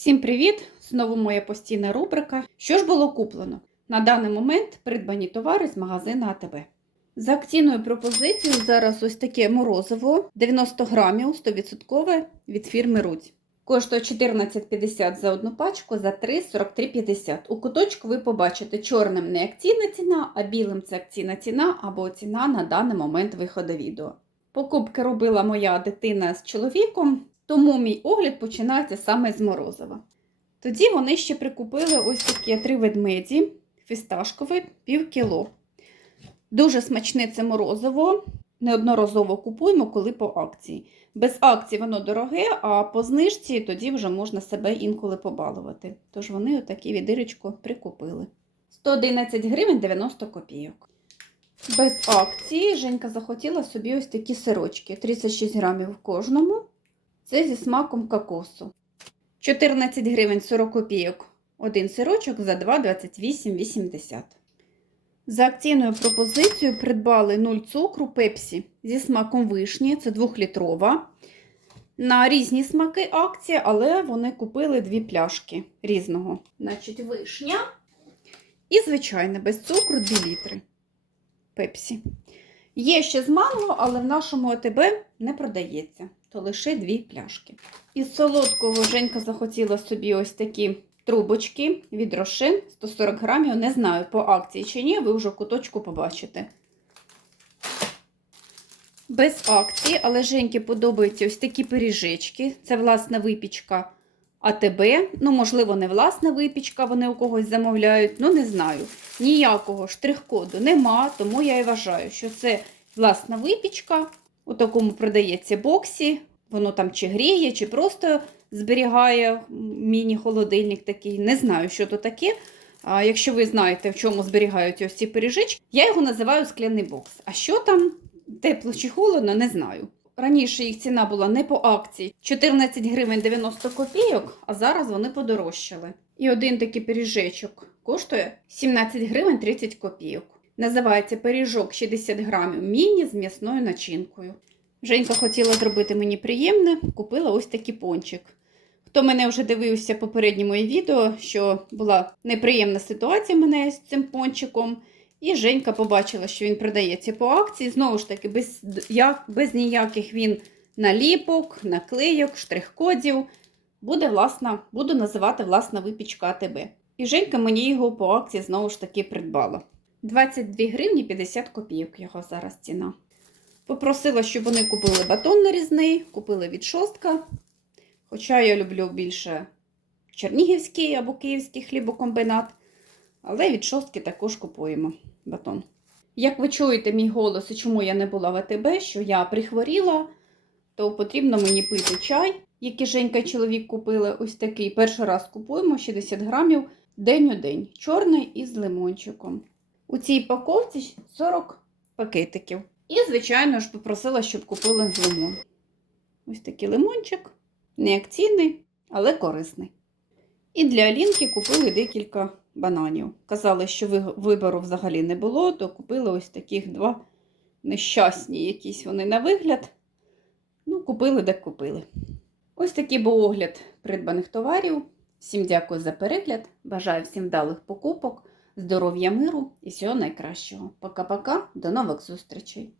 Всім привіт! Знову моя постійна рубрика. Що ж було куплено? На даний момент придбані товари з магазину АТБ. За акційною пропозицією зараз ось таке морозиво 90 грамів 100% від фірми Рудь. Коштує 14,50 за одну пачку, за 3 43,50. У куточку ви побачите чорним не акційна ціна, а білим це акційна ціна або ціна на даний момент виходу відео. Покупки робила моя дитина з чоловіком, тому мій огляд починається саме з морозива. Тоді вони ще прикупили ось такі три ведмеді фісташкові пів кіло. Дуже смачне це морозиво. Неодноразово купуємо, коли по акції. Без акції воно дороге, а по знижці тоді вже можна себе інколи побалувати. Тож вони отакі відирочку прикупили. 111 гривень 90 копійок. Без акції Женька захотіла собі ось такі сирочки. 36 грамів в кожному. Це зі смаком кокосу. 14 гривень 40 копійок. Один сирочок за 2,28,80. За акційною пропозицією придбали 0 цукру пепсі зі смаком вишні, це 2-літрова. На різні смаки акції, але вони купили дві пляшки різного. Значить, вишня і, звичайно, без цукру 2 літри пепсі. Є ще з манго, але в нашому АТБ не продається, то лише дві пляшки. Із солодкого Женька захотіла собі ось такі трубочки від Рошен 140 грамів. Не знаю, по акції чи ні, ви вже куточку побачите. Без акції, але Женьки подобаються ось такі пиріжечки. Це власна випічка АТБ. Ну, можливо, не власна випічка, вони у когось замовляють, ну не знаю. Ніякого штрих-коду нема, тому я і вважаю, що це власна випічка. У такому продається боксі. Воно там чи гріє, чи просто зберігає міні-холодильник такий. Не знаю, що то таке. А якщо ви знаєте, в чому зберігають ось ці пиріжечки, я його називаю скляний бокс. А що там, тепло чи холодно, не знаю. Раніше їх ціна була не по акції 14 гривень 90 копійок, а зараз вони подорожчали. І один такий пиріжечок коштує 17 гривень 30 копійок. Називається пиріжок 60 грамів міні з м'ясною начинкою. Женька хотіла зробити мені приємне, купила ось такий пончик. Хто мене вже дивився попередні мої відео, що була неприємна ситуація мене з цим пончиком. І Женька побачила, що він продається по акції. Знову ж таки, без, як, без ніяких він наліпок, наклейок, штрих-кодів. Буде власна, буду називати власна випічка АТБ. І Женька мені його по акції знову ж таки придбала. 22 гривні 50 копійок його зараз ціна. Попросила, щоб вони купили батон нарізний, купили від шостка. Хоча я люблю більше чернігівський або київський хлібокомбінат. Але від шостки також купуємо батон. Як ви чуєте мій голос і чому я не була в АТБ, що я прихворіла, то потрібно мені пити чай, який Женька і чоловік купили. Ось такий. Перший раз купуємо 60 грамів день у день. Чорний із лимончиком. У цій паковці 40 пакетиків. І, звичайно ж, попросила, щоб купили лимон. Ось такий лимончик, не акційний, але корисний. І для Алінки купили декілька бананів. Казали, що вибору взагалі не було, то купили ось таких два нещасні, якісь вони на вигляд. Ну, купили, де купили. Ось такий був огляд придбаних товарів. Всім дякую за перегляд. Бажаю всім вдалих покупок, здоров'я, миру і всього найкращого. Пока-пока, до нових зустрічей!